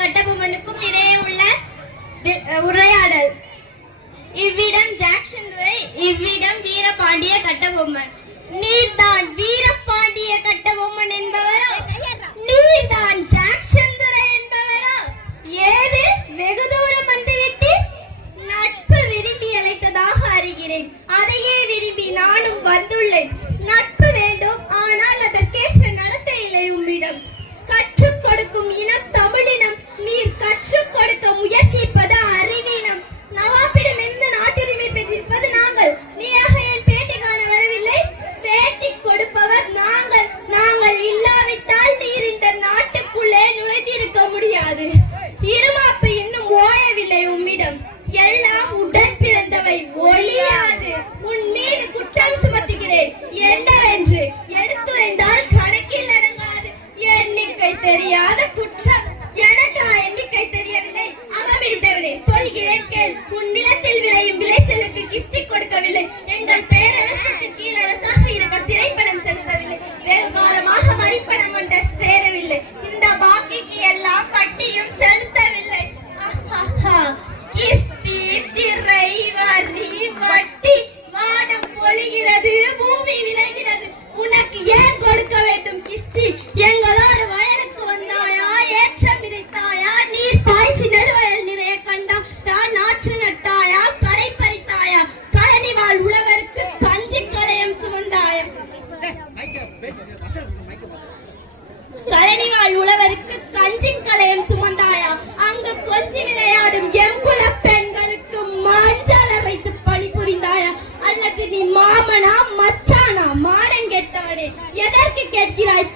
கட்டபொம்மனுக்கும் இடையே உள்ள உரையாடல். இவ்விடம் ஜாக்சன் துரை, இவ்விடம் வீரபாண்டிய கட்டபொம்மன். நீர்தான் வீரபாண்டிய கட்டபொம்மன் என்பவரோ, நீர்தான் ஜாக்சன் துரை என்பவரோ? ஏது வெகு தூரம் வந்துவிட்டு நட்பு விரும்பி அழைத்ததாக அறிகிறேன். அதையே விரும்பி நானும் வந்துள்ளேன். நட்பு வேண்டும், ஆனால் அதற்கேற்ற நடத்தை இல்லை உம்மிடம். கற்றுக் கொடுக்கும் இனம் தமிழினம். நீர் கற்றுக் கொடுக்க முயற்சிப்பது அறிவீனம். நவாபிடம் எந்த நாட்டுரிமை பெற்றிருப்பது நாங்கள். நீயாக என் பேட்டி காண வரவில்லை. பேட்டி கொடுப்பவர் நாங்கள். நாங்கள் இல்லாவிட்டால் நீர் இந்த நாட்டுக்குள்ளே நுழைந்திருக்க முடியாது. இருமாப்பு இன்னும் ஓயவில்லை உம்மிடம். எல்லாம் உடன் பிறந்தவை, ஒளியாது. உன் மீது குற்றம் சுமத்துகிறேன். என்னவென்று எடுத்துரைந்தால் கணக்கில் அடங்காது. எண்ணிக்கை தெரியாத குற்றம். எனக்கா எண்ணிக்கை தெரியவில்லை? அகமிடித்தவனே, சொல்கிறேன் கேள். உன் நிலத்தில் விளையும் விளைச்சலுக்கு கிஸ்தி கொடுக்கவில்லை. எங்கள் பேரரசுக்கு கீழரசாக இருக்க திரைப்படம் செலுத்தவில்லை. வெகு காலமாக வரிப்பணம் வந்த சேரவில்லை. இந்த பாக்கிக்கு எல்லாம் பட்டியும் செலுத்தவில்லை. கிஸ்தி, திரை, வரி, வட்டி, வானம் பொழிகிறது, பூமி விளைகிறது. உனக்கு ஏன் கொடுக்க வேண்டும் கிஸ்தி? எங்களோடு வயலுக்கு வந்தாயா? ஏற்றம் விதைத்தாயா? நீர் பாய்ச்சி நடுவயல் நிறைய கண்டா? நாற்று நட்டாயா? களை பறித்தாயா? கழனி வாழ் உழவருக்கு கஞ்சி களையம் சுமந்தாயா? கழனி வாழ் உழவருக்கு கஞ்சி களையம் சுமந்தாயா? அங்கு கொஞ்சி விளையாடும் எங்குல பெண்களுக்கு மஞ்சள் அரைத்து பணி புரிந்தாயா? அல்லது நீ மாமனா மச்சானா? மானம் கெட்டவனே, எதற்கு கேட்கிறாய்?